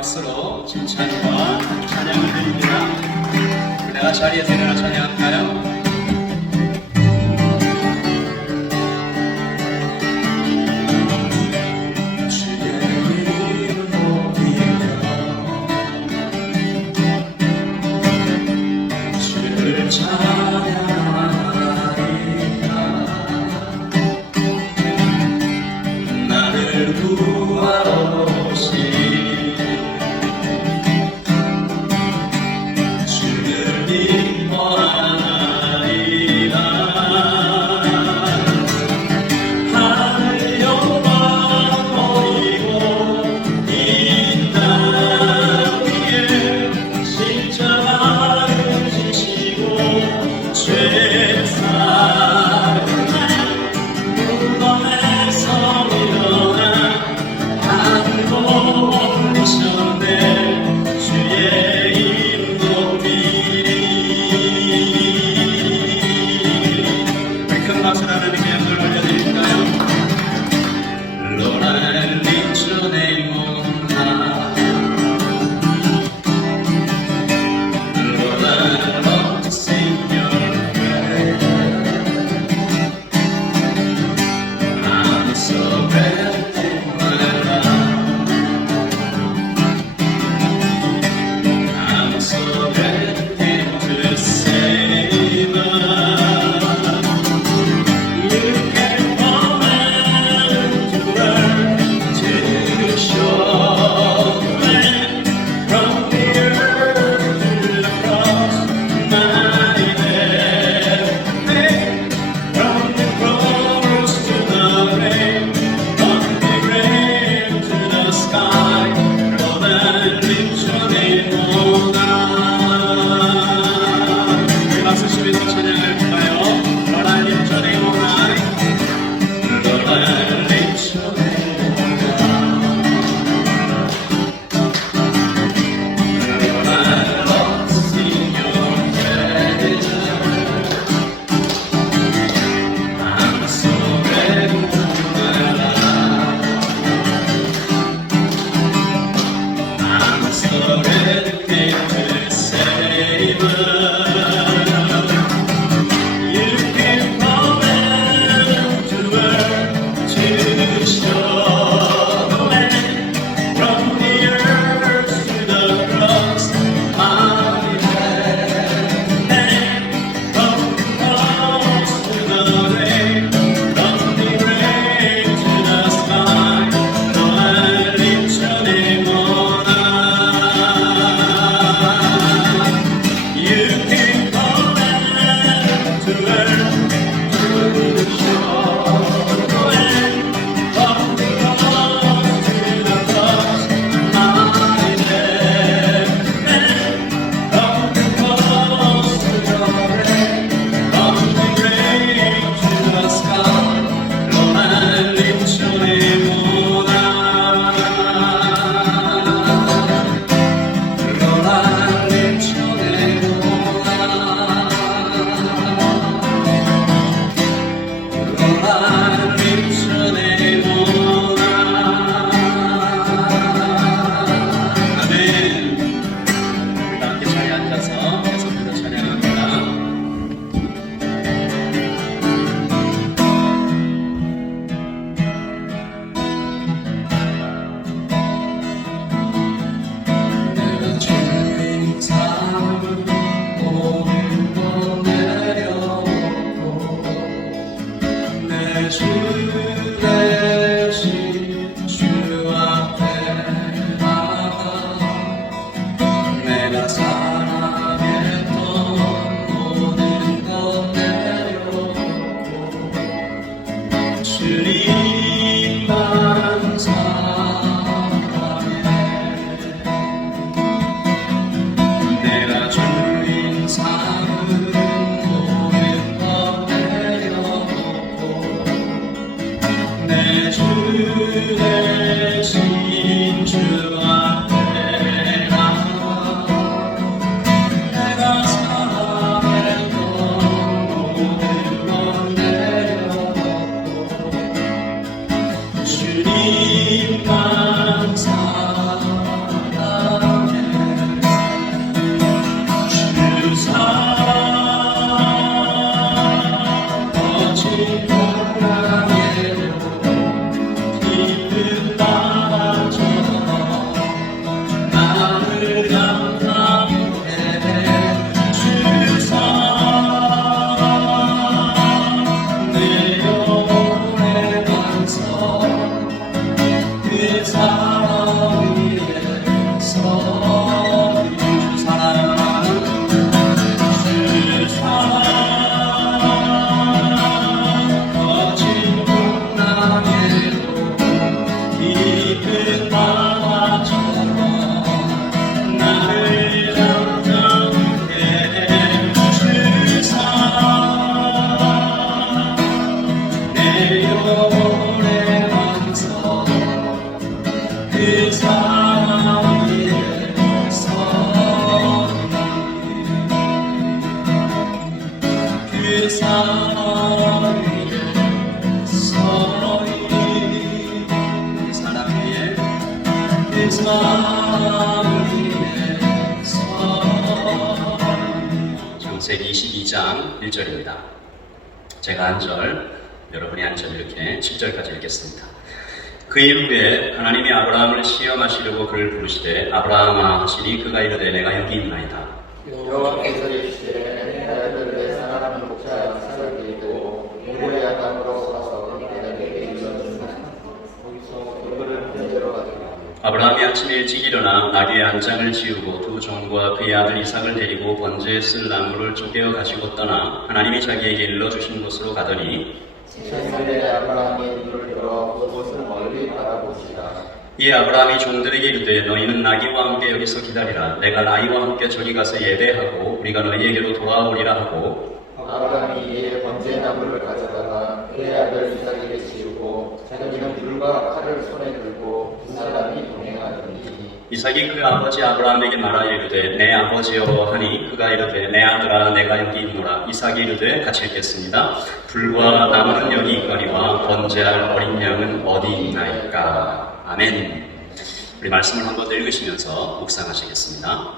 박수로 칭찬과 찬양을 드립니다. 내가 자리에서 일어나 찬양할까요? 창세기 22장 1절입니다. 제가 한 절, 여러분이 한 절 이렇게 7절까지 읽겠습니다. 그 이후에 하나님이 아브라함을 시험하시려고 그를 부르시되 아브라함아 하시니 그가 이르되 내가 여기 있나이다. 여호와께서 이르시되 내 아들 내 사랑하는 목자 이삭을 드리고 모리아 땅으로 가서 내게 이르렀으나 거기서 돌을 편지러 가지고 아브라함이 아침에 일찍 일어나 나귀의 안장을 지우고 두 종과 그의 아들 이삭을 데리고 번제에 쓸 나무를 쪼개어 가지고 떠나 하나님이 자기에게 일러주신 곳으로 가더니 새벽에 아브라함이 눈을 들어 그곳을 멀리 바라보시다. 이에 아브라함이 종들에게 이르되 너희는 나귀와 함께 여기서 기다리라. 내가 나귀와 함께 저기 가서 예배하고 우리가 너희에게로 돌아오리라 하고 아브라함이 이에 번제나무를 가져다가 그의 아들 이삭에게 지우고 자기는 불과 칼을 손에 들고 두 사람이 동행하더니 이삭이 그 아버지 아브라함에게 말하여 이르되 내 아버지여 하니 그가 이르되 내 아들아 내가 여기 있노라. 이삭이 이르되 같이 읽겠습니다. 불과 나무는 여기 있거니와 번제할 어린 양은 어디 있나이까. 아멘. 우리 말씀을 한번 더 읽으시면서 묵상하시겠습니다.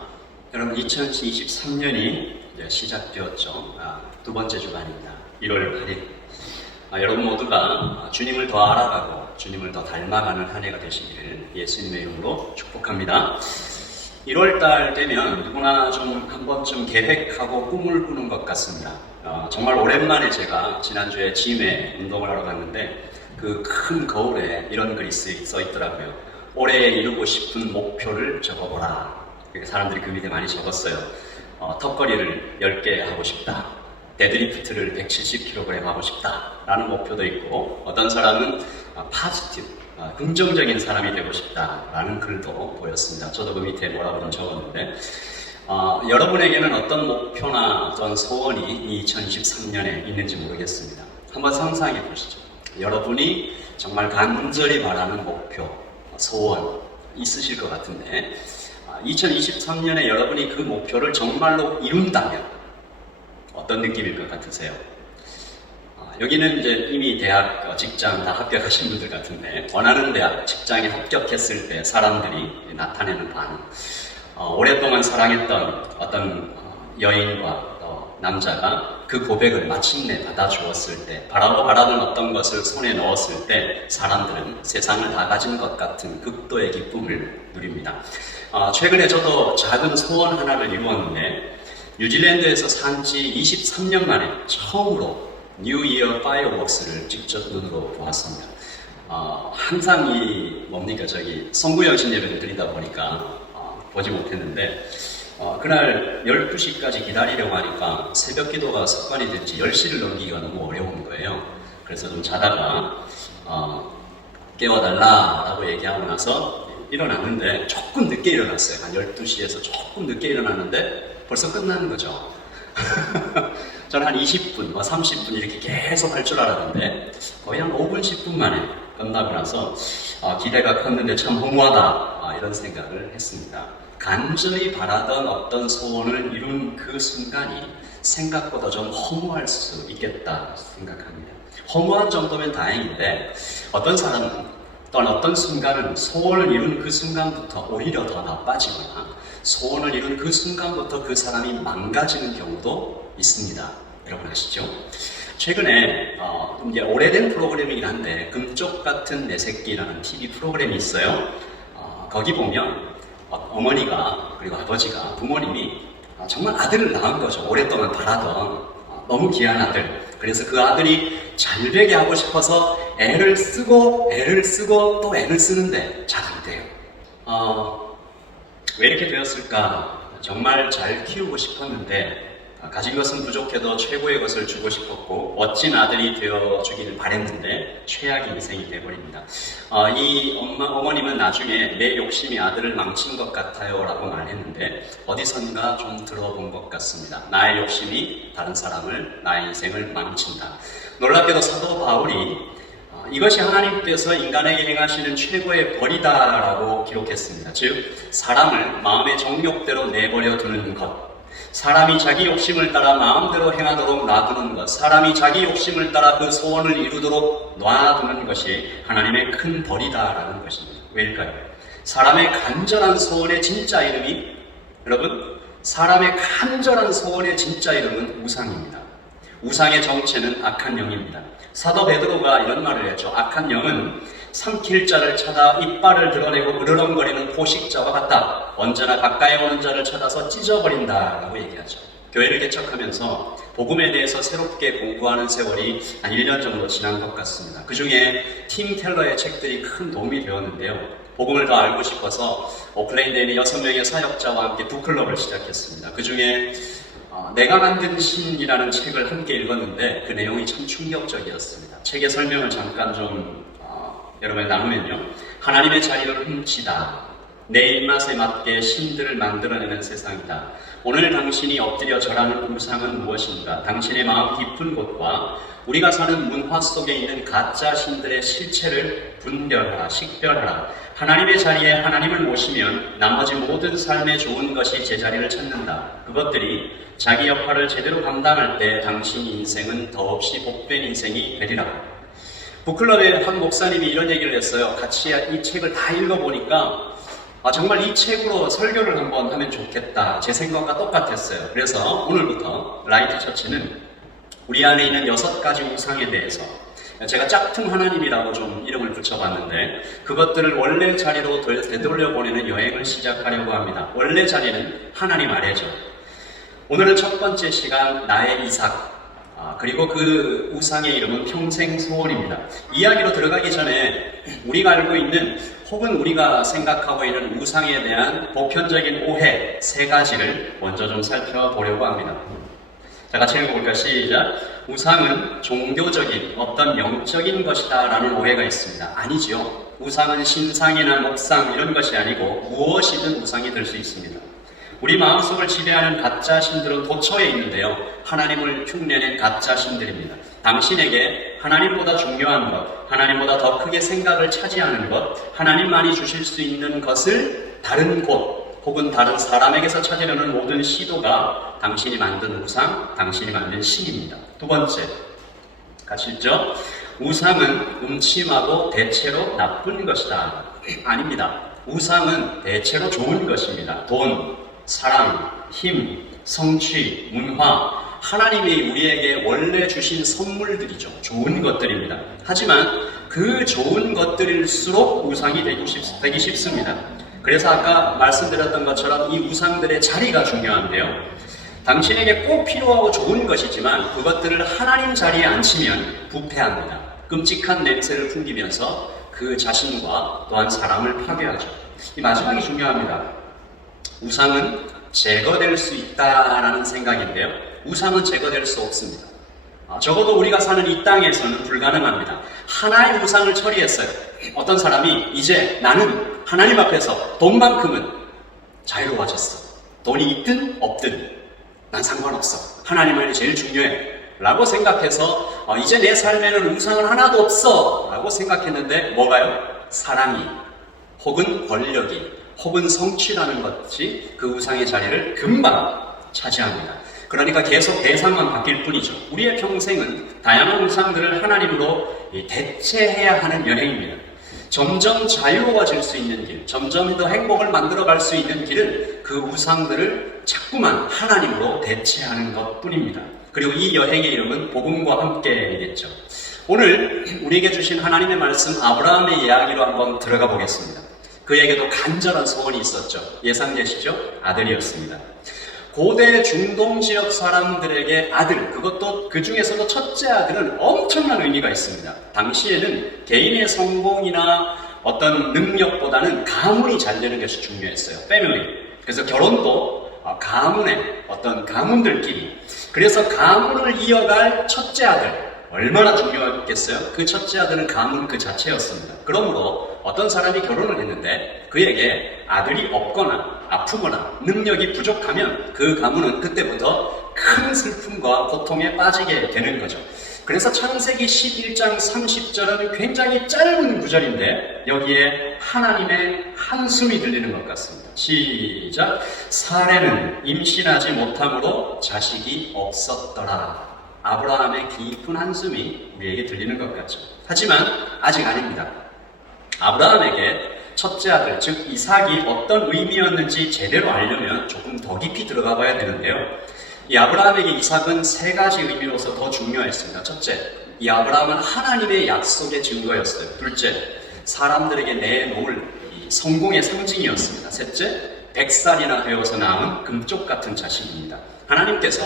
여러분 2023년이 이제 시작되었죠. 두 번째 주간입니다. 1월 8일. 여러분 모두가 주님을 더 알아가고 주님을 더 닮아가는 한 해가 되시기를 예수님의 이름으로 축복합니다. 1월달 되면 누구나 좀 한 번쯤 계획하고 꿈을 꾸는 것 같습니다. 정말 오랜만에 제가 지난주에 짐에 운동을 하러 갔는데 그 큰 거울에 이런 글이 써 있더라고요. 올해 이루고 싶은 목표를 적어보라. 사람들이 그 밑에 많이 적었어요. 턱걸이를 10개 하고 싶다. 데드리프트를 170kg 하고 싶다. 라는 목표도 있고 어떤 사람은 파지티브, 긍정적인 사람이 되고 싶다. 라는 글도 보였습니다. 저도 그 밑에 뭐라고 적었는데 여러분에게는 어떤 목표나 어떤 소원이 2023년에 있는지 모르겠습니다. 한번 상상해 보시죠. 여러분이 정말 간절히 바라는 목표, 소원 있으실 것 같은데 2023년에 여러분이 그 목표를 정말로 이룬다면 어떤 느낌일 것 같으세요? 여기는 이제 이미 대학, 직장 다 합격하신 분들 같은데 원하는 대학, 직장에 합격했을 때 사람들이 나타내는 반응. 오랫동안 사랑했던 어떤 여인과 남자가 그 고백을 마침내 받아주었을 때 바라던 어떤 것을 손에 넣었을 때 사람들은 세상을 다 가진 것 같은 극도의 기쁨을 누립니다. 최근에 저도 작은 소원 하나를 이루었는데 뉴질랜드에서 산지 23년 만에 처음으로 뉴 이어 파이어웍스를 직접 눈으로 보았습니다. 항상 성구영신 예배를 드리다 보니까 보지 못했는데 그날 12시까지 기다리려고 하니까 새벽 기도가 습관이 됐지 10시를 넘기기가 너무 어려운 거예요. 그래서 좀 자다가 깨워달라라고 얘기하고 나서 일어났는데 조금 늦게 일어났어요. 한 12시에서 조금 늦게 일어났는데 벌써 끝나는 거죠. 저는 한 20분, 30분 이렇게 계속 할 줄 알았는데 거의 한 5분, 10분 만에 끝나고 나서 기대가 컸는데 참 허무하다 이런 생각을 했습니다. 간절히 바라던 어떤 소원을 이룬 그 순간이 생각보다 좀 허무할 수 있겠다 생각합니다. 허무한 정도면 다행인데 어떤 사람은 또한 어떤 순간은 소원을 이룬 그 순간부터 오히려 더 나빠지거나 소원을 이룬 그 순간부터 그 사람이 망가지는 경우도 있습니다. 여러분 아시죠? 최근에 이제 오래된 프로그램이긴 한데 금쪽 같은 내 새끼라는 TV 프로그램이 있어요. 거기 보면 어머니가 그리고 아버지가 부모님이 정말 아들을 낳은 거죠. 오랫동안 바라던 너무 귀한 아들. 그래서 그 아들이 잘 되게 하고 싶어서 애를 쓰고 또 애를 쓰는데 잘 안 돼요. 왜 이렇게 되었을까? 정말 잘 키우고 싶었는데 가진 것은 부족해도 최고의 것을 주고 싶었고 멋진 아들이 되어주기를 바랬는데 최악의 인생이 되어버립니다. 이 어머님은 나중에 내 욕심이 아들을 망친 것 같아요 라고 말했는데 어디선가 좀 들어본 것 같습니다. 나의 욕심이 다른 사람을, 나의 인생을 망친다. 놀랍게도 사도 바울이 이것이 하나님께서 인간에게 행하시는 최고의 벌이다 라고 기록했습니다. 즉 사람을 마음의 정욕대로 내버려 두는 것, 사람이 자기 욕심을 따라 마음대로 행하도록 놔두는 것, 사람이 자기 욕심을 따라 그 소원을 이루도록 놔두는 것이 하나님의 큰 벌이다라는 것입니다. 왜일까요? 사람의 간절한 소원의 진짜 이름이 여러분 사람의 간절한 소원의 진짜 이름은 우상입니다. 우상의 정체는 악한 영입니다. 사도 베드로가 이런 말을 했죠. 악한 영은 삼킬 자를 찾아 이빨을 드러내고 으르렁거리는 포식자와 같다. 언제나 가까이 오는 자를 찾아서 찢어버린다라고 얘기하죠. 교회를 개척하면서 복음에 대해서 새롭게 공부하는 세월이 한 1년 정도 지난 것 같습니다. 그 중에 팀 텔러의 책들이 큰 도움이 되었는데요. 복음을 더 알고 싶어서 오클랜드에 있는 6명의 사역자와 함께 북클럽을 시작했습니다. 그 중에 내가 만든 신이라는 책을 함께 읽었는데 그 내용이 참 충격적이었습니다. 책의 설명을 잠깐 좀 여러분이 나누면요. 하나님의 자리를 훔치다. 내 입맛에 맞게 신들을 만들어내는 세상이다. 오늘 당신이 엎드려 절하는 우상은 무엇인가? 당신의 마음 깊은 곳과 우리가 사는 문화 속에 있는 가짜 신들의 실체를 분별하라, 식별하라. 하나님의 자리에 하나님을 모시면 나머지 모든 삶에 좋은 것이 제자리를 찾는다. 그것들이 자기 역할을 제대로 감당할 때 당신 인생은 더없이 복된 인생이 되리라. 북클럽의 한 목사님이 이런 얘기를 했어요. 같이 이 책을 다 읽어보니까 정말 이 책으로 설교를 한번 하면 좋겠다. 제 생각과 똑같았어요. 그래서 오늘부터 라이트 처치는 우리 안에 있는 6가지 우상에 대해서 제가 짝퉁 하나님이라고 좀 이름을 붙여봤는데 그것들을 원래 자리로 되돌려보내는 여행을 시작하려고 합니다. 원래 자리는 하나님 아래죠. 오늘은 첫 번째 시간 나의 이삭 그리고 그 우상의 이름은 평생 소원입니다. 이야기로 들어가기 전에 우리가 알고 있는 혹은 우리가 생각하고 있는 우상에 대한 보편적인 오해 3가지를 먼저 좀 살펴보려고 합니다. 자, 같이 읽어볼까요? 시작. 우상은 종교적인 어떤 영적인 것이다 라는 오해가 있습니다. 아니죠. 우상은 신상이나 목상 이런 것이 아니고 무엇이든 우상이 될 수 있습니다. 우리 마음속을 지배하는 가짜 신들은 도처에 있는데요. 하나님을 흉내낸 가짜 신들입니다. 당신에게 하나님보다 중요한 것, 하나님보다 더 크게 생각을 차지하는 것, 하나님만이 주실 수 있는 것을 다른 곳 혹은 다른 사람에게서 찾으려는 모든 시도가 당신이 만든 우상, 당신이 만든 신입니다. 두 번째, 같이 읽죠? 우상은 음침하고 대체로 나쁜 것이다. 아닙니다. 우상은 대체로 좋은 것입니다. 돈, 사랑, 힘, 성취, 문화, 하나님이 우리에게 원래 주신 선물들이죠. 좋은 것들입니다. 하지만 그 좋은 것들일수록 우상이 되기 쉽습니다. 그래서 아까 말씀드렸던 것처럼 이 우상들의 자리가 중요한데요. 당신에게 꼭 필요하고 좋은 것이지만 그것들을 하나님 자리에 앉히면 부패합니다. 끔찍한 냄새를 풍기면서 그 자신과 또한 사람을 파괴하죠. 이 마지막이 중요합니다. 우상은 제거될 수 있다라는 생각인데요. 우상은 제거될 수 없습니다. 적어도 우리가 사는 이 땅에서는 불가능합니다. 하나의 우상을 처리했어요. 어떤 사람이 이제 나는 하나님 앞에서 돈만큼은 자유로워졌어. 돈이 있든 없든 난 상관없어. 하나님만이 제일 중요해. 라고 생각해서 이제 내 삶에는 우상은 하나도 없어. 라고 생각했는데 뭐가요? 사랑이 혹은 권력이 혹은 성취라는 것이 그 우상의 자리를 금방 차지합니다. 그러니까 계속 대상만 바뀔 뿐이죠. 우리의 평생은 다양한 우상들을 하나님으로 대체해야 하는 여행입니다. 점점 자유로워질 수 있는 길, 점점 더 행복을 만들어갈 수 있는 길은 그 우상들을 자꾸만 하나님으로 대체하는 것뿐입니다. 그리고 이 여행의 이름은 복음과 함께이겠죠. 오늘 우리에게 주신 하나님의 말씀 아브라함의 이야기로 한번 들어가 보겠습니다. 그에게도 간절한 소원이 있었죠. 예상되시죠? 아들이었습니다. 고대 중동 지역 사람들에게 아들, 그것도 그 중에서도 첫째 아들은 엄청난 의미가 있습니다. 당시에는 개인의 성공이나 어떤 능력보다는 가문이 잘 되는 것이 중요했어요. 패밀리. 그래서 결혼도 가문의 어떤 가문들끼리. 그래서 가문을 이어갈 첫째 아들. 얼마나 중요했겠어요? 그 첫째 아들은 가문 그 자체였습니다. 그러므로 어떤 사람이 결혼을 했는데 그에게 아들이 없거나 아프거나 능력이 부족하면 그 가문은 그때부터 큰 슬픔과 고통에 빠지게 되는 거죠. 그래서 창세기 11장 30절은 굉장히 짧은 구절인데 여기에 하나님의 한숨이 들리는 것 같습니다. 시작. 사레는 임신하지 못함으로 자식이 없었더라. 아브라함의 깊은 한숨이 우리에게 들리는 것 같죠. 하지만 아직 아닙니다. 아브라함에게 첫째 아들, 즉 이삭이 어떤 의미였는지 제대로 알려면 조금 더 더 깊이 들어가 봐야 되는데요. 이 아브라함에게 이삭은 세 가지 의미로서 더 중요했습니다. 첫째, 이 아브라함은 하나님의 약속의 증거였어요. 둘째, 사람들에게 내놓을 이 성공의 상징이었습니다. 셋째, 100살이나 되어서 낳은 금쪽 같은 자식입니다. 하나님께서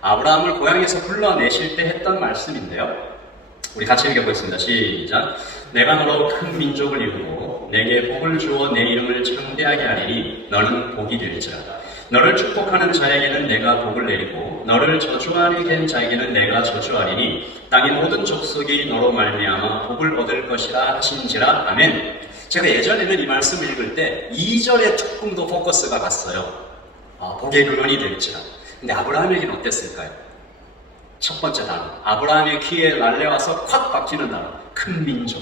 아브라함을 고향에서 불러내실 때 했던 말씀인데요. 우리 같이 읽어보겠습니다. 시작. 내가 너로 큰 민족을 이루고 내게 복을 주어 내 이름을 창대하게 하리니 너는 복이 될지라. 너를 축복하는 자에게는 내가 복을 내리고 너를 저주하게 된 자에게는 내가 저주하리니 땅의 모든 족속이 너로 말미암아 복을 얻을 것이라 하신지라. 아멘. 제가 예전에는 이 말씀을 읽을 때 2절에 조금 더 포커스가 갔어요. 복의 근원이 될지라. 근데 아브라함에게는 어땠을까요? 첫 번째 단어, 아브라함의 귀에 날려와서 콱 박히는 단어, 큰 민족.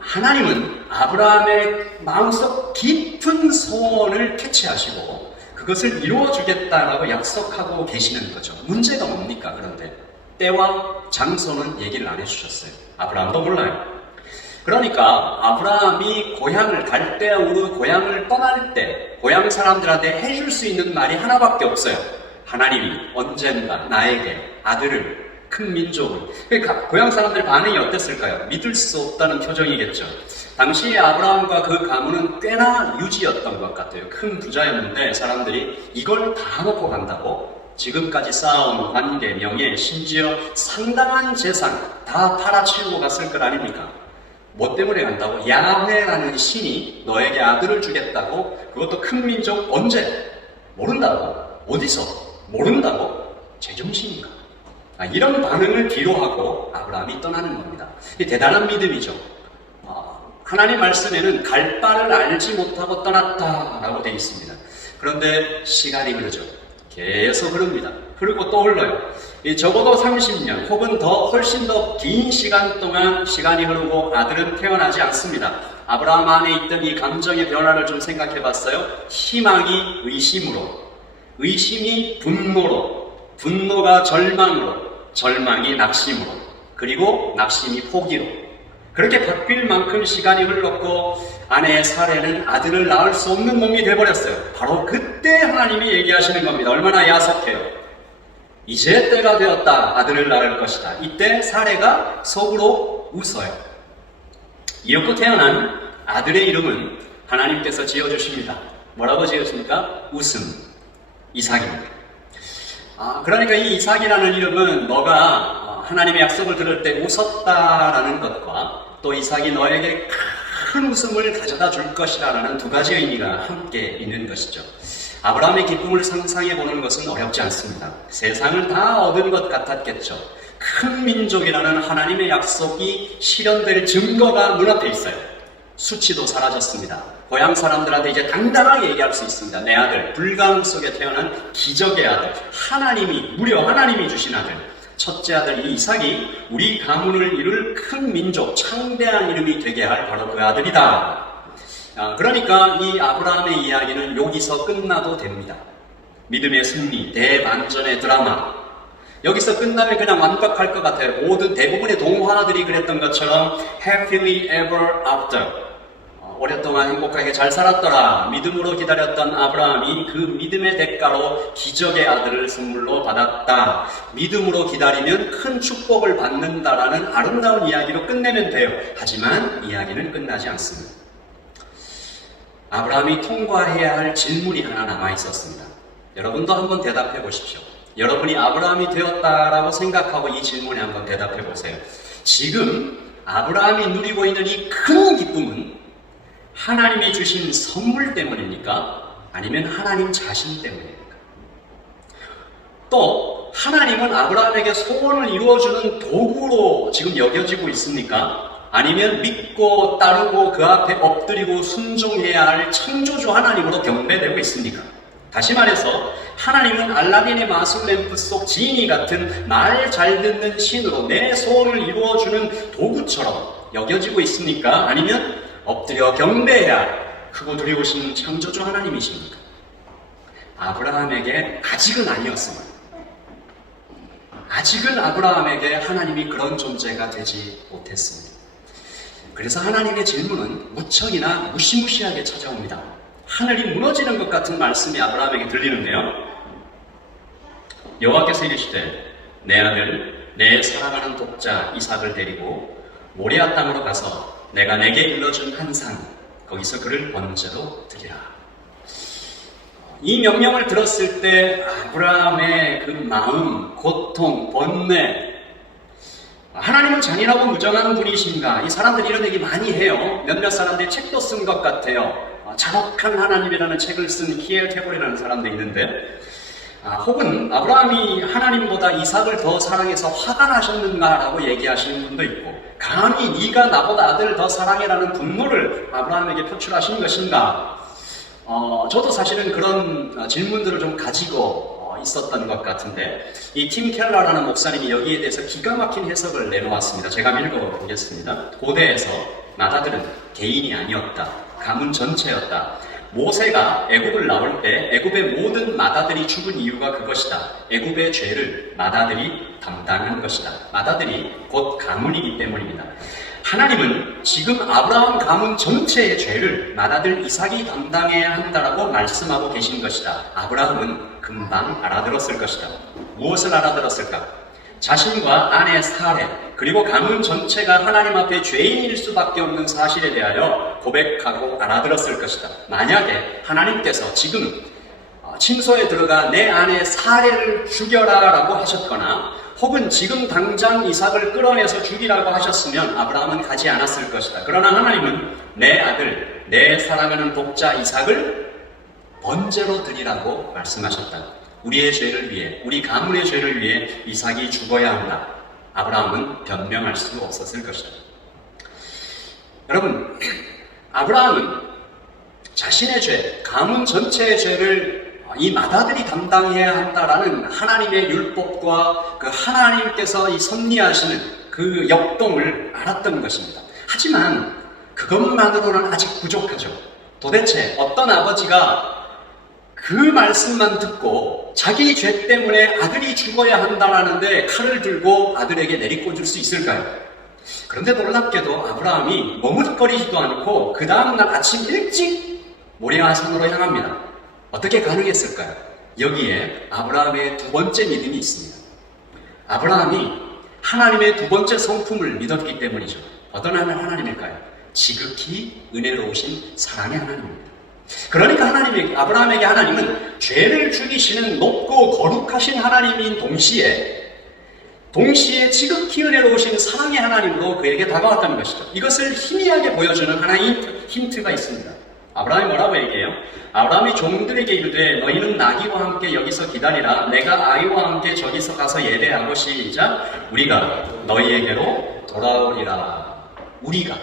하나님은 아브라함의 마음속 깊은 소원을 캐치하시고 그것을 이루어주겠다라고 약속하고 계시는 거죠. 문제가 뭡니까? 그런데 때와 장소는 얘기를 안 해주셨어요. 아브라함도 몰라요. 그러니까 아브라함이 고향을 갈대아우르 고향을 떠날 때 고향 사람들한테 해줄 수 있는 말이 하나밖에 없어요. 하나님이 언젠가 나에게 아들을, 큰 민족을. 그러니까 고향 사람들 반응이 어땠을까요? 믿을 수 없다는 표정이겠죠. 당시 아브라함과 그 가문은 꽤나 유지였던 것 같아요. 큰 부자였는데 사람들이 이걸 다 놓고 간다고 지금까지 쌓아온 관계, 명예, 심지어 상당한 재산 다 팔아치우고 갔을 것 아닙니까? 뭐 때문에 간다고? 야훼라는 신이 너에게 아들을 주겠다고? 그것도 큰 민족 언제? 모른다고? 어디서? 모른다고? 제정신인가? 이런 반응을 뒤로하고 아브라함이 떠나는 겁니다. 대단한 믿음이죠. 하나님 말씀에는 갈 바를 알지 못하고 떠났다라고 되어 있습니다. 그런데 시간이 흐르죠. 계속 흐릅니다. 흐르고 또 흘러요. 적어도 30년 혹은 훨씬 더 긴 시간 동안 시간이 흐르고 아들은 태어나지 않습니다. 아브라함 안에 있던 이 감정의 변화를 좀 생각해 봤어요. 희망이 의심으로, 의심이 분노로, 분노가 절망으로, 절망이 낙심으로, 그리고 낙심이 포기로, 그렇게 바뀔 만큼 시간이 흘렀고 아내의 사례는 아들을 낳을 수 없는 몸이 되어버렸어요. 바로 그때 하나님이 얘기하시는 겁니다. 얼마나 야속해요. 이제 때가 되었다. 아들을 낳을 것이다. 이때 사례가 속으로 웃어요. 이렇게 태어난 아들의 이름은 하나님께서 지어주십니다. 뭐라고 지으십니까? 웃음. 이삭입니다. 그러니까 이 이삭이라는 이름은 너가 하나님의 약속을 들을 때 웃었다라는 것과 또 이삭이 너에게 큰 웃음을 가져다 줄 것이라는 두 가지 의미가 함께 있는 것이죠. 아브라함의 기쁨을 상상해 보는 것은 어렵지 않습니다. 세상을 다 얻은 것 같았겠죠. 큰 민족이라는 하나님의 약속이 실현될 증거가 눈앞에 있어요. 수치도 사라졌습니다. 고향 사람들한테 이제 당당하게 얘기할 수 있습니다. 내 아들, 불가항 속에 태어난 기적의 아들, 무려 하나님이 주신 아들, 첫째 아들 이 이삭이 우리 가문을 이룰 큰 민족, 창대한 이름이 되게 할 바로 그 아들이다. 그러니까 이 아브라함의 이야기는 여기서 끝나도 됩니다. 믿음의 승리, 대반전의 드라마. 여기서 끝나면 그냥 완벽할 것 같아요. 대부분의 동화들이 그랬던 것처럼 happily ever after. 오랫동안 행복하게 잘 살았더라. 믿음으로 기다렸던 아브라함이 그 믿음의 대가로 기적의 아들을 선물로 받았다. 믿음으로 기다리면 큰 축복을 받는다라는 아름다운 이야기로 끝내면 돼요. 하지만 이야기는 끝나지 않습니다. 아브라함이 통과해야 할 질문이 하나 남아 있었습니다. 여러분도 한번 대답해 보십시오. 여러분이 아브라함이 되었다라고 생각하고 이 질문에 한번 대답해 보세요. 지금 아브라함이 누리고 있는 이 큰 기쁨은 하나님이 주신 선물 때문입니까? 아니면 하나님 자신 때문입니까? 또 하나님은 아브라함에게 소원을 이루어주는 도구로 지금 여겨지고 있습니까? 아니면 믿고 따르고 그 앞에 엎드리고 순종해야 할 창조주 하나님으로 경배되고 있습니까? 다시 말해서 하나님은 알라딘의 마술 램프 속 지니 같은 말 잘 듣는 신으로 내 소원을 이루어주는 도구처럼 여겨지고 있습니까? 아니면 엎드려 경배해야 할 크고 두려우신 창조주 하나님이십니까? 아브라함에게 아직은 아니었습니다. 아직은 아브라함에게 하나님이 그런 존재가 되지 못했습니다. 그래서 하나님의 질문은 무척이나 무시무시하게 찾아옵니다. 하늘이 무너지는 것 같은 말씀이 아브라함에게 들리는데요. 여호와께서 이르시되 내 아들 내 사랑하는 독자 이삭을 데리고 모리아 땅으로 가서 내가 내게 일러준 한 산 거기서 그를 번제로 드리라. 이 명령을 들었을 때 아브라함의 그 마음, 고통, 번뇌, 하나님은 잔인하고 무정한 분이신가? 이 사람들이 이런 얘기 많이 해요. 몇몇 사람들이 책도 쓴 것 같아요. 잔혹한 하나님이라는 책을 쓴 히엘 테볼이라는 사람도 있는데, 혹은 아브라함이 하나님보다 이삭을 더 사랑해서 화가 나셨는가라고 얘기하시는 분도 있고, 감히 네가 나보다 아들을 더 사랑해라는 분노를 아브라함에게 표출하신 것인가? 저도 사실은 그런 질문들을 좀 가지고 있었던 것 같은데, 이 팀 켈러라는 목사님이 여기에 대해서 기가 막힌 해석을 내놓았습니다. 제가 읽어보겠습니다. 고대에서 마다들은 개인이 아니었다. 가문 전체였다. 모세가 애굽을 나올 때 애굽의 모든 마다들이 죽은 이유가 그것이다. 애굽의 죄를 마다들이 담당한 것이다. 마다들이 곧 가문이기 때문입니다. 하나님은 지금 아브라함 가문 전체의 죄를 맏아들 이삭이 담당해야 한다라고 말씀하고 계신 것이다. 아브라함은 금방 알아들었을 것이다. 무엇을 알아들었을까? 자신과 아내 사레 그리고 가문 전체가 하나님 앞에 죄인일 수밖에 없는 사실에 대하여 고백하고 알아들었을 것이다. 만약에 하나님께서 지금 침소에 들어가 내 아내 사레를 죽여라 라고 하셨거나 혹은 지금 당장 이삭을 끌어내서 죽이라고 하셨으면 아브라함은 가지 않았을 것이다. 그러나 하나님은 내 아들, 내 사랑하는 독자 이삭을 번제로 드리라고 말씀하셨다. 우리의 죄를 위해, 우리 가문의 죄를 위해 이삭이 죽어야 한다. 아브라함은 변명할 수 없었을 것이다. 여러분, 아브라함은 자신의 죄, 가문 전체의 죄를 이 맏아들이 담당해야 한다라는 하나님의 율법과 그 하나님께서 이 섭리하시는 그 역동을 알았던 것입니다. 하지만 그것만으로는 아직 부족하죠. 도대체 어떤 아버지가 그 말씀만 듣고 자기 죄 때문에 아들이 죽어야 한다라는데 칼을 들고 아들에게 내리꽂을 수 있을까요? 그런데 놀랍게도 아브라함이 머뭇거리지도 않고 그 다음날 아침 일찍 모리아 산으로 향합니다. 어떻게 가능했을까요? 여기에 아브라함의 두 번째 믿음이 있습니다. 아브라함이 하나님의 두 번째 성품을 믿었기 때문이죠. 어떤 하나님일까요? 지극히 은혜로우신 사랑의 하나님입니다. 그러니까 아브라함에게 하나님은 죄를 죽이시는 높고 거룩하신 하나님인 동시에 지극히 은혜로우신 사랑의 하나님으로 그에게 다가왔다는 것이죠. 이것을 희미하게 보여주는 하나의 힌트가 있습니다. 아브라함이 뭐라고 얘기해요? 아브라함이 종들에게 이르되 너희는 나귀와 함께 여기서 기다리라. 내가 아이와 함께 저기서 가서 예배하고 시작. 우리가 너희에게로 돌아오리라. 우리가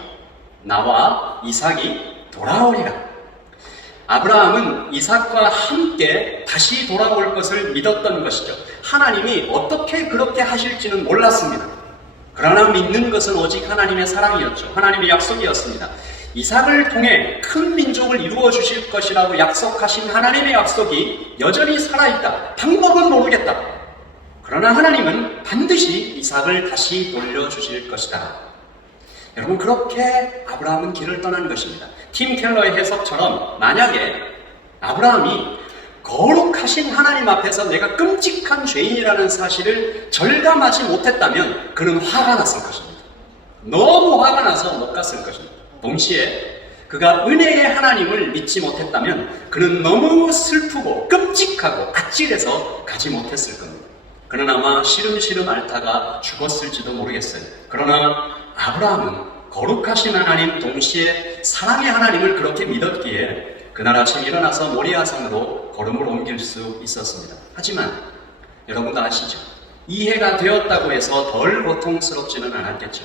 나와 이삭이 돌아오리라. 아브라함은 이삭과 함께 다시 돌아올 것을 믿었던 것이죠. 하나님이 어떻게 그렇게 하실지는 몰랐습니다. 그러나 믿는 것은 오직 하나님의 사랑이었죠. 하나님의 약속이었습니다. 이삭을 통해 큰 민족을 이루어 주실 것이라고 약속하신 하나님의 약속이 여전히 살아있다. 방법은 모르겠다. 그러나 하나님은 반드시 이삭을 다시 돌려주실 것이다. 여러분, 그렇게 아브라함은 길을 떠난 것입니다. 팀 켈러의 해석처럼 만약에 아브라함이 거룩하신 하나님 앞에서 내가 끔찍한 죄인이라는 사실을 절감하지 못했다면 그는 화가 났을 것입니다. 너무 화가 나서 못 갔을 것입니다. 동시에 그가 은혜의 하나님을 믿지 못했다면 그는 너무 슬프고 끔찍하고 아찔해서 가지 못했을 겁니다. 그는 아마 시름시름 앓다가 죽었을지도 모르겠어요. 그러나 아브라함은 거룩하신 하나님 동시에 사랑의 하나님을 그렇게 믿었기에 그날 아침 일어나서 모리아산으로 걸음을 옮길 수 있었습니다. 하지만 여러분도 아시죠? 이해가 되었다고 해서 덜 고통스럽지는 않았겠죠.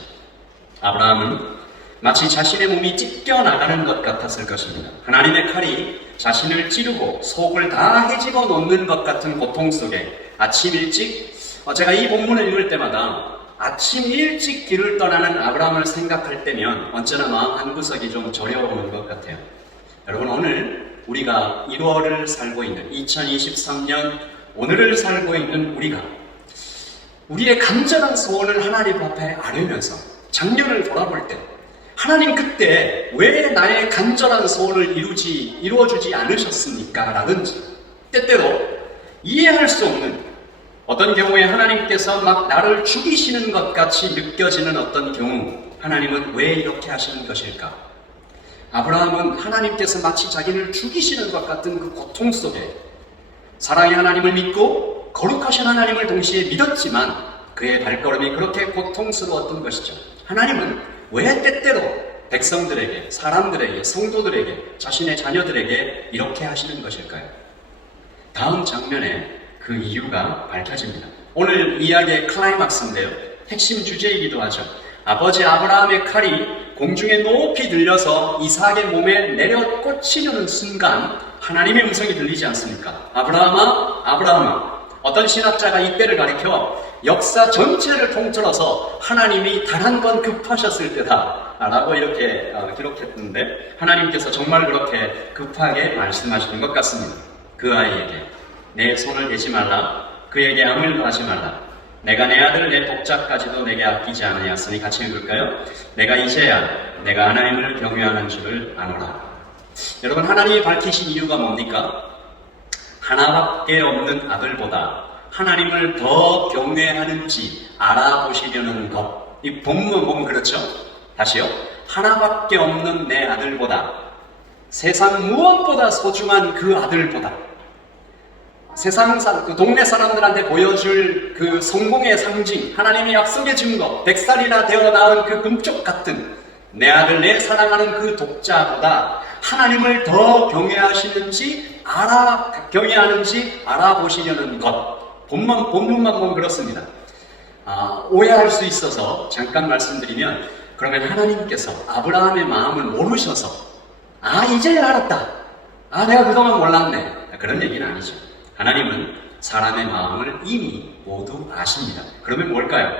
아브라함은 마치 자신의 몸이 찢겨나가는 것 같았을 것입니다. 하나님의 칼이 자신을 찌르고 속을 다 헤집어 놓는 것 같은 고통 속에 아침 일찍, 제가 이 본문을 읽을 때마다 아침 일찍 길을 떠나는 아브라함을 생각할 때면 언제나 마음 한구석이 좀 저려오는 것 같아요. 여러분, 오늘 우리가 1월을 살고 있는 2023년 오늘을 살고 있는 우리가 우리의 간절한 소원을 하나님 앞에 아뢰면서 작년을 돌아볼 때 하나님 그때 왜 나의 간절한 소원을 이루어주지 않으셨습니까? 라든지 때때로 이해할 수 없는 어떤 경우에 하나님께서 막 나를 죽이시는 것 같이 느껴지는 어떤 경우 하나님은 왜 이렇게 하시는 것일까? 아브라함은 하나님께서 마치 자기를 죽이시는 것 같은 그 고통 속에 사랑의 하나님을 믿고 거룩하신 하나님을 동시에 믿었지만 그의 발걸음이 그렇게 고통스러웠던 것이죠. 하나님은 왜 때때로 백성들에게, 사람들에게, 성도들에게, 자신의 자녀들에게 이렇게 하시는 것일까요? 다음 장면에 그 이유가 밝혀집니다. 오늘 이야기의 클라이막스인데요. 핵심 주제이기도 하죠. 아버지 아브라함의 칼이 공중에 높이 들려서 이삭의 몸에 내려 꽂히려는 순간 하나님의 음성이 들리지 않습니까? 아브라함아, 아브라함아. 어떤 신학자가 이때를 가리켜 역사 전체를 통틀어서 하나님이 단 한 번 급하셨을 때다 라고 이렇게 기록했는데 하나님께서 정말 그렇게 급하게 말씀하시는 것 같습니다. 그 아이에게 내 손을 대지 말라, 그에게 아무 일도 하지 말라. 내가 내 아들 내 독자까지도 내게 아끼지 아니하였으니 같이 읽을까요? 내가 이제야 내가 하나님을 경외하는 줄을 아노라. 여러분, 하나님이 밝히신 이유가 뭡니까? 하나밖에 없는 아들보다 하나님을 더 경외하는지 알아보시려는 것. 이 본문 보면 그렇죠? 다시요. 하나밖에 없는 내 아들보다, 세상 무엇보다 소중한 그 아들보다, 그 동네 사람들한테 보여줄 그 성공의 상징, 하나님의 약속의 증거, 100살이나 되어 낳은 그 금쪽 같은 내 아들, 내 사랑하는 그 독자보다 하나님을 더 경외하시는지 알아보시려는 것. 본문만 보면 그렇습니다. 오해할 수 있어서 잠깐 말씀드리면, 그러면 하나님께서 아브라함의 마음을 모르셔서 이제 알았다, 내가 그동안 몰랐네, 그런 얘기는 아니죠. 하나님은 사람의 마음을 이미 모두 아십니다. 그러면 뭘까요?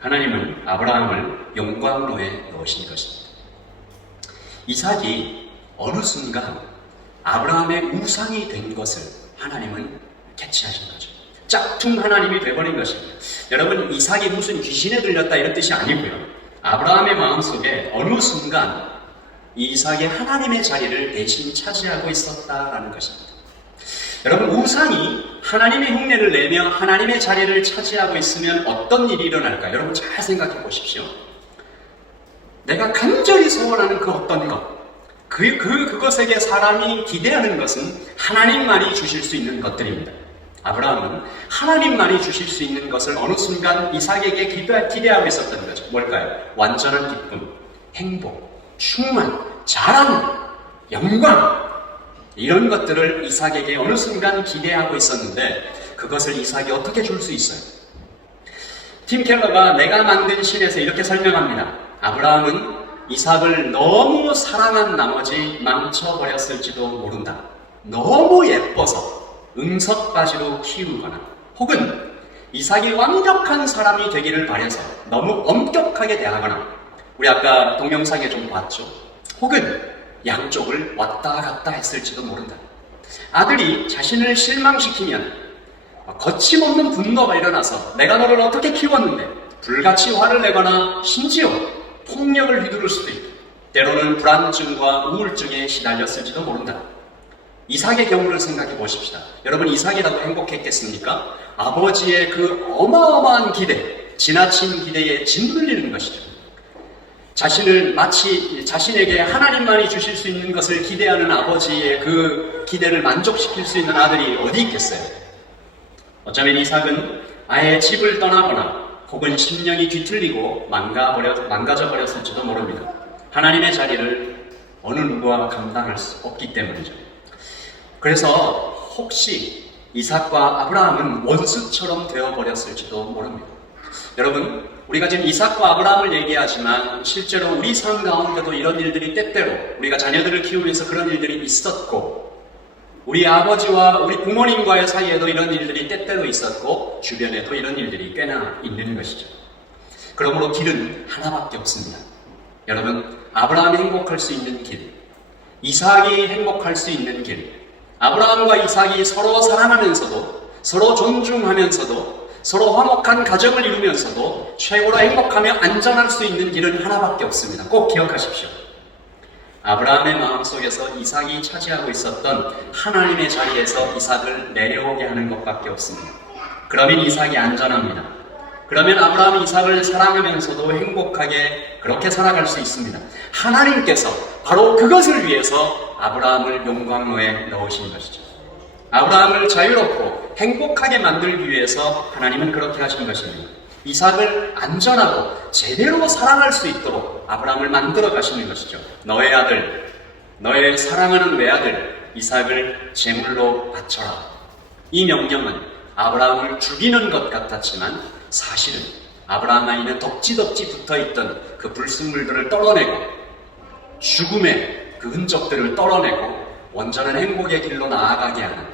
하나님은 아브라함을 영광로에 넣으신 것입니다. 이삭이 어느 순간 아브라함의 우상이 된 것을 하나님은 캐치하신 거죠. 짝퉁 하나님이 되어버린 것입니다. 여러분, 이삭이 무슨 귀신에 들렸다 이런 뜻이 아니고요. 아브라함의 마음속에 어느 순간 이삭이 하나님의 자리를 대신 차지하고 있었다라는 것입니다. 여러분, 우상이 하나님의 흉내를 내며 하나님의 자리를 차지하고 있으면 어떤 일이 일어날까? 여러분 잘 생각해 보십시오. 내가 간절히 소원하는 그 어떤 것, 그것에게 사람이 기대하는 것은 하나님만이 주실 수 있는 것들입니다. 아브라함은 하나님만이 주실 수 있는 것을 어느 순간 이삭에게 기대하고 있었던 거죠. 뭘까요? 완전한 기쁨, 행복, 충만, 자랑, 영광, 이런 것들을 이삭에게 어느 순간 기대하고 있었는데 그것을 이삭이 어떻게 줄 수 있어요? 팀 켈러가 내가 만든 신에서 이렇게 설명합니다. 아브라함은 이삭을 너무 사랑한 나머지 망쳐버렸을지도 모른다. 너무 예뻐서 응석바지로 키우거나, 혹은 이삭이 완벽한 사람이 되기를 바라서 너무 엄격하게 대하거나, 우리 아까 동영상에 좀 봤죠? 혹은 양쪽을 왔다 갔다 했을지도 모른다. 아들이 자신을 실망시키면 거침없는 분노가 일어나서 내가 너를 어떻게 키웠는데 불같이 화를 내거나 심지어 폭력을 휘두를 수도 있고, 때로는 불안증과 우울증에 시달렸을지도 모른다. 이삭의 경우를 생각해 보십시다. 여러분, 이삭이라도 행복했겠습니까? 아버지의 그 어마어마한 기대, 지나친 기대에 짓눌리는 것이죠. 마치 자신에게 하나님만이 주실 수 있는 것을 기대하는 아버지의 그 기대를 만족시킬 수 있는 아들이 어디 있겠어요? 어쩌면 이삭은 아예 집을 떠나거나 혹은 심령이 뒤틀리고 망가져 버렸을지도 모릅니다. 하나님의 자리를 어느 누구와 감당할 수 없기 때문이죠. 그래서 혹시 이삭과 아브라함은 원수처럼 되어버렸을지도 모릅니다. 여러분, 우리가 지금 이삭과 아브라함을 얘기하지만 실제로 우리 삶 가운데도 이런 일들이 때때로, 우리가 자녀들을 키우면서 그런 일들이 있었고, 우리 아버지와 우리 부모님과의 사이에도 이런 일들이 때때로 있었고, 주변에도 이런 일들이 꽤나 있는 것이죠. 그러므로 길은 하나밖에 없습니다. 여러분, 아브라함이 행복할 수 있는 길, 이삭이 행복할 수 있는 길, 아브라함과 이삭이 서로 사랑하면서도, 서로 존중하면서도, 서로 화목한 가정을 이루면서도 최고로 행복하며 안전할 수 있는 길은 하나밖에 없습니다. 꼭 기억하십시오. 아브라함의 마음속에서 이삭이 차지하고 있었던 하나님의 자리에서 이삭을 내려오게 하는 것밖에 없습니다. 그러면 이삭이 안전합니다. 그러면 아브라함이 이삭을 사랑하면서도 행복하게 그렇게 살아갈 수 있습니다. 하나님께서 바로 그것을 위해서 아브라함을 용광로에 넣으신 것이죠. 아브라함을 자유롭고 행복하게 만들기 위해서 하나님은 그렇게 하신 것입니다. 이삭을 안전하고 제대로 사랑할 수 있도록 아브라함을 만들어 가시는 것이죠. 너의 아들, 너의 사랑하는 외아들 이삭을 제물로 바쳐라. 이 명령은 아브라함을 죽이는 것 같았지만 사실은 아브라함 안에는 덕지덕지 붙어있던 그 불순물들을 떨어내고 죽음의 그 흔적들을 떨어내고 온전한 행복의 길로 나아가게 하는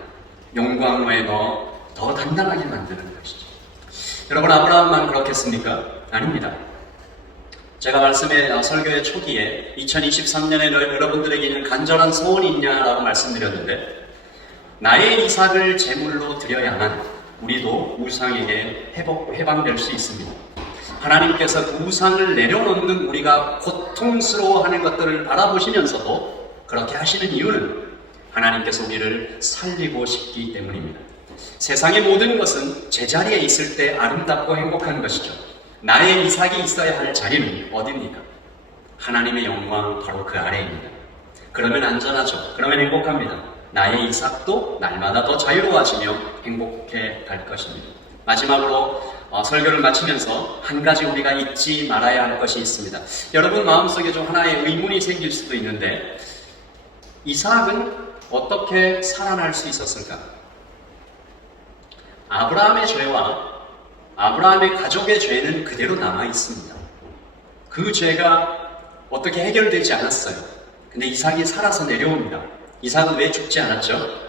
용광로에 넣어 더 단단하게 만드는 것이죠. 여러분, 아브라함만 그렇겠습니까? 아닙니다. 제가 설교의 초기에 2023년에 여러분들에게 있는 간절한 소원이 있냐라고 말씀드렸는데, 나의 이삭을 제물로 드려야만 우리도 우상에게 해방될 수 있습니다. 하나님께서 그 우상을 내려놓는 우리가 고통스러워하는 것들을 바라보시면서도 그렇게 하시는 이유는 하나님께서 우리를 살리고 싶기 때문입니다. 세상의 모든 것은 제자리에 있을 때 아름답고 행복한 것이죠. 나의 이삭이 있어야 할 자리는 어디입니까? 하나님의 영광 바로 그 아래입니다. 그러면 안전하죠. 그러면 행복합니다. 나의 이삭도 날마다 더 자유로워지며 행복해 갈 것입니다. 마지막으로 설교를 마치면서 한 가지 우리가 잊지 말아야 할 것이 있습니다. 여러분 마음속에 좀 하나의 의문이 생길 수도 있는데, 이삭은 어떻게 살아날 수 있었을까? 아브라함의 죄와 아브라함의 가족의 죄는 그대로 남아 있습니다. 그 죄가 어떻게 해결되지 않았어요. 근데 이삭이 살아서 내려옵니다. 이삭은 왜 죽지 않았죠?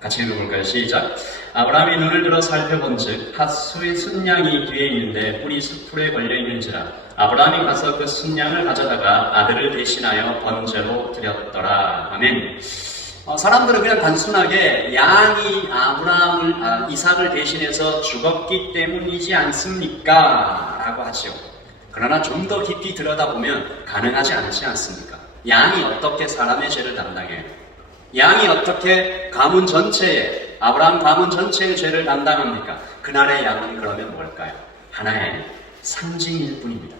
같이 읽어볼까요? 시작. 아브라함이 눈을 들어 살펴본즉 핫수의 순양이 뒤에 있는데 뿔이 숯불에 걸려있는지라. 아브라함이 가서 그 순양을 가져다가 아들을 대신하여 번제로 드렸더라. 아멘. 사람들은 그냥 단순하게 양이 이삭을 대신해서 죽었기 때문이지 않습니까? 라고 하죠. 그러나 좀 더 깊이 들여다보면 가능하지 않지 않습니까? 양이 어떻게 사람의 죄를 담당해요? 양이 어떻게 아브라함 가문 전체의 죄를 담당합니까? 그날의 양은 그러면 뭘까요? 하나의 상징일 뿐입니다.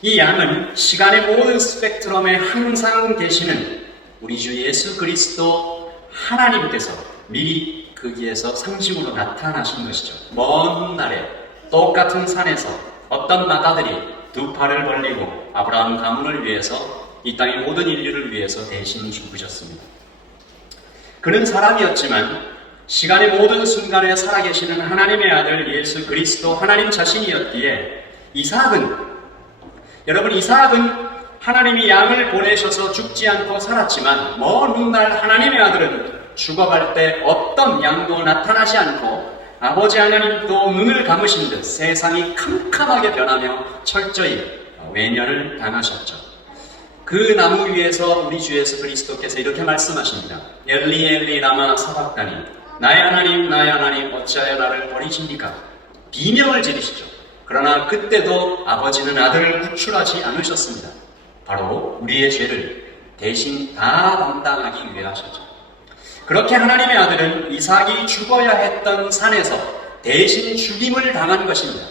이 양은 시간의 모든 스펙트럼에 항상 계시는 우리 주 예수 그리스도 하나님께서 미리 거기에서 상징으로 나타나신 것이죠. 먼 훗날에 똑같은 산에서 어떤 마다들이 두 팔을 벌리고 아브라함 가문을 위해서 이 땅의 모든 인류를 위해서 대신 죽으셨습니다. 그는 사람이었지만 시간의 모든 순간에 살아계시는 하나님의 아들 예수 그리스도 하나님 자신이었기에 여러분 이삭은 하나님이 양을 보내셔서 죽지 않고 살았지만 먼 훗날 하나님의 아들은 죽어갈 때 어떤 양도 나타나지 않고 아버지 하나님도 눈을 감으신 듯 세상이 캄캄하게 변하며 철저히 외면을 당하셨죠. 그 나무 위에서 우리 주 예수 그리스도께서 이렇게 말씀하십니다. 엘리 엘리 라마 사박다니 나의 하나님 어찌하여 나를 버리십니까? 비명을 지르시죠. 그러나 그때도 아버지는 아들을 구출하지 않으셨습니다. 바로 우리의 죄를 대신 다 담당하기 위해 하셨죠. 그렇게 하나님의 아들은 이삭이 죽어야 했던 산에서 대신 죽임을 당한 것입니다.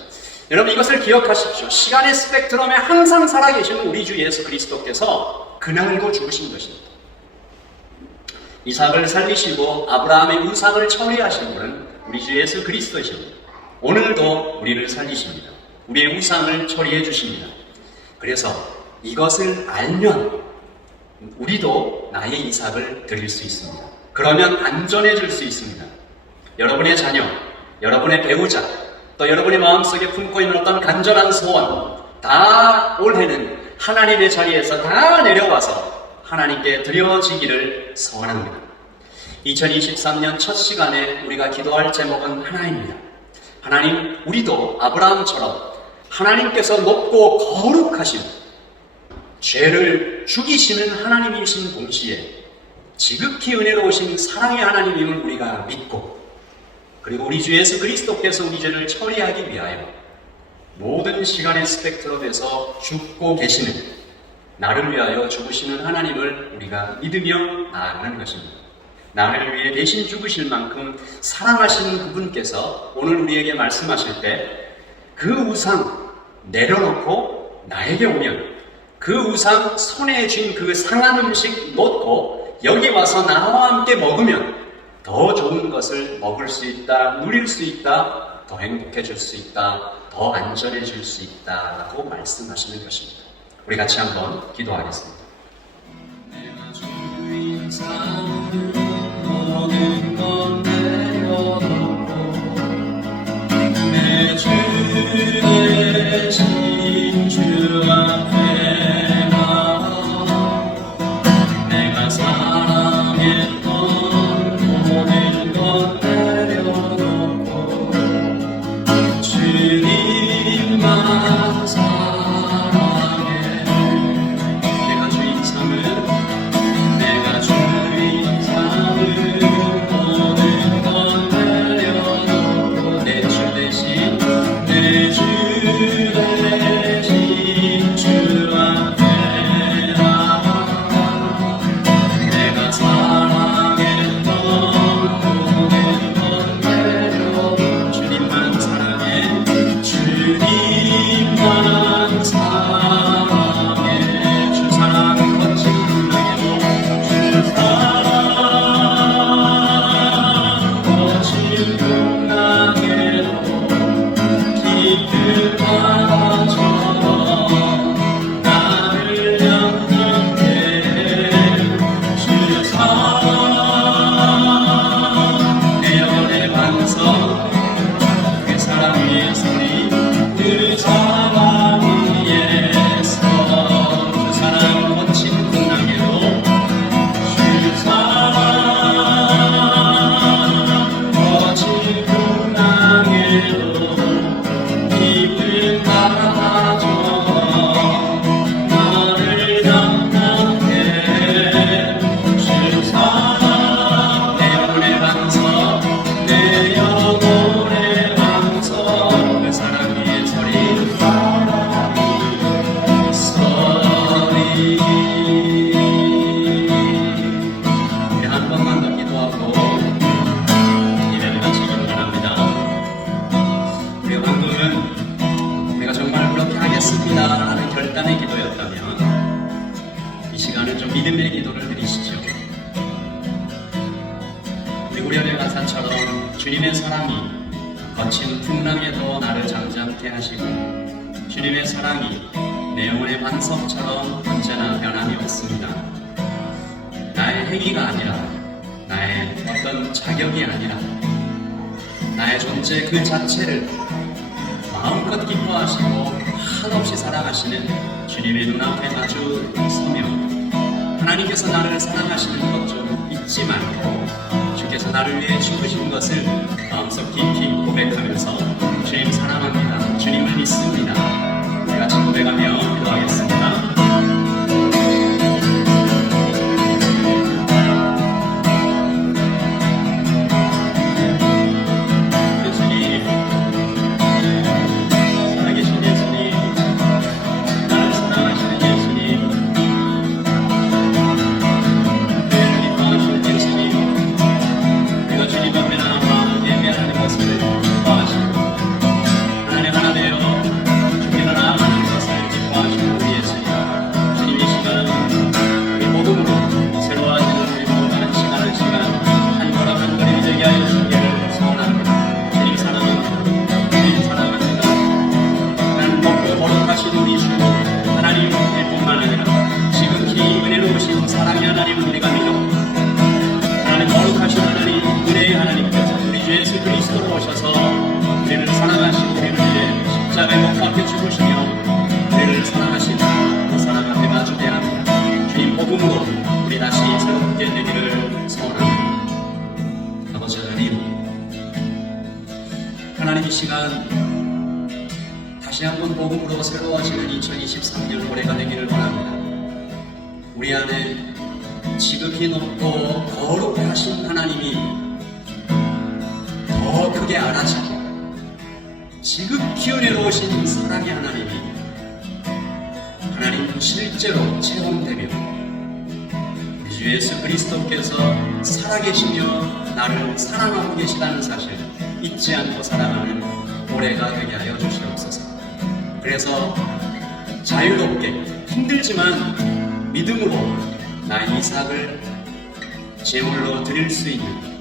여러분 이것을 기억하십시오. 시간의 스펙트럼에 항상 살아계시는 우리 주 예수 그리스도께서 그날도 죽으신 것입니다. 이삭을 살리시고 아브라함의 우상을 처리하신 분은 우리 주 예수 그리스도이십니다. 오늘도 우리를 살리십니다. 우리의 우상을 처리해 주십니다. 그래서 이것을 알면 우리도 나의 이삭을 드릴 수 있습니다. 그러면 안전해질 수 있습니다. 여러분의 자녀, 여러분의 배우자, 또 여러분의 마음속에 품고 있는 어떤 간절한 소원 다 올해는 하나님의 자리에서 다 내려와서 하나님께 드려지기를 소원합니다. 2023년 첫 시간에 우리가 기도할 제목은 하나입니다. 하나님, 우리도 아브라함처럼 하나님께서 높고 거룩하신 죄를 죽이시는 하나님이신 동시에 지극히 은혜로우신 사랑의 하나님임을 우리가 믿고 그리고 우리 주 예수 그리스도께서 우리 죄를 처리하기 위하여 모든 시간의 스펙트럼에서 죽고 계시는, 나를 위하여 죽으시는 하나님을 우리가 믿으며 나아가는 것입니다. 나를 위해 대신 죽으실 만큼 사랑하시는 그분께서 오늘 우리에게 말씀하실 때 그 우상 내려놓고 나에게 오면, 그 우상 손에 쥔 그 상한 음식 놓고 여기 와서 나와 함께 먹으면 더 좋은 것을 먹을 수 있다, 누릴 수 있다, 더 행복해질 수 있다, 더 안전해질 수 있다라고 말씀하시는 것입니다. 우리 같이 한번 기도하겠습니다. 내가 주인 삼은 모든 것 내려놓고 내 주 대신 주 앞에 나와 내가 사랑했던 모든 것 내려놓고 주님만 사랑해. 내가 주인 삼은 모든 것 내려놓고 내 주 대신 주 앞에 나와 내가 사랑했던 모든 것 내려놓고 주님만 사랑해. 주님만 사랑해. 주 사랑 거친 분에게도 주 사랑 거친 분에게도 깊은 바다처럼 나를 향하게 주 사랑 내 영혼의 반석 그 사랑 위에 서리 그 사랑 위에서 주 사랑 거친 풍랑에도 주 사랑 거친 풍랑에도 깊은 바다처럼 나를 향하게 주 사랑 내 영혼의 반석 내 영혼의 반석 그 사랑 위에 서리 우리 한 번만 더 기도하고 예배를 마치기 원합니다. 우리가 방금은 내가 정말 그렇게 하겠습니다 하는 결단의 기도였다면 이 시간은 좀 믿음의 기도를 드리시죠. 우리 우려의 가사처럼 주님의 사랑이 거친 풍랑에도 나를 잠잠케 하시고 주님의 사랑이 내 영혼의 반석처럼 언제나 변함이 없습니다. 나의 행위가 아니라, 나의 어떤 자격이 아니라 나의 존재 그 자체를 마음껏 기뻐하시고 한없이 사랑하시는 주님의 눈앞에 마주 서며 하나님께서 나를 사랑하시는 것 좀 잊지 말고 주께서 나를 위해 죽으신 것을 마음속 깊이 고백하면서 주님 사랑합니다, 주님을 믿습니다, 우리 같이 고백하며 기도하겠습니다. 우리 다시 새롭게 되기를 소원합니다. 아버지 하나님, 하나님 이 시간 다시 한번 복음으로 새로워지는 2023년 올해가 되기를 원합니다. 우리 안에 지극히 높고 거룩하신 하나님이 더 더 크게 알아지고 지극히 은혜로우신 사랑의 하나님이 하나님 실제로 체험되며 우리 주 예수 그리스도께서 살아계시며 나를 사랑하고 계시다는 사실 잊지 않고 살아가는 올해가 되게 하여 주시옵소서. 그래서 자유롭게 힘들지만 믿음으로 나의 이삭을 제물로 드릴 수 있는,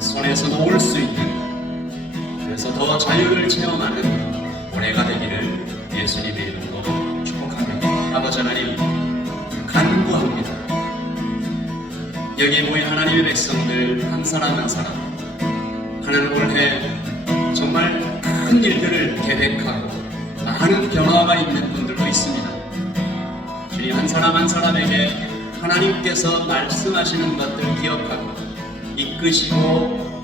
손에서 놓을 수 있는, 그래서 더 자유를 체험하는 올해가 되기를 예수님의 이름으로 축복합니다. 아버지 하나님 간구합니다. 여기에 모인 하나님의 백성들 한 사람 한 사람 하나님 올해 정말 큰 일들을 계획하고 많은 변화가 있는 분들도 있습니다. 주님 한 사람 한 사람에게 하나님께서 말씀하시는 것들 기억하고 이끄시고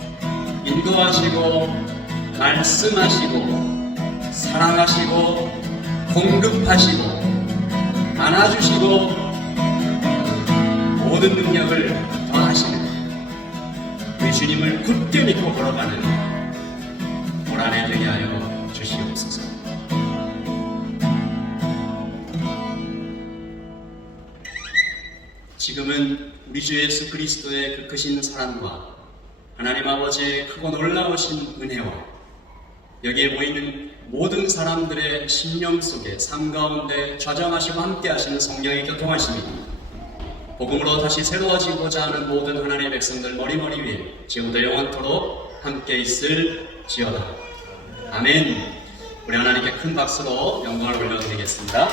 인도하시고 말씀하시고 사랑하시고 공급하시고 안아주시고 모든 능력을 더하시는 우리 주님을 굳게 믿고 걸어가는 올 한해 되게 하여 주시옵소서. 지금은 우리 주 예수 그리스도의 그 크신 사랑과 하나님 아버지의 크고 놀라우신 은혜와 여기에 모이는 모든 사람들의 심령 속에 삶 가운데 좌정하시고 함께 하시는 성령의 교통하심이 복음으로 다시 새로워지고자 하는 모든 하나님의 백성들 머리머리 위에 지금부터 영원토록 함께 있을지어다. 아멘. 우리 하나님께 큰 박수로 영광을 올려드리겠습니다.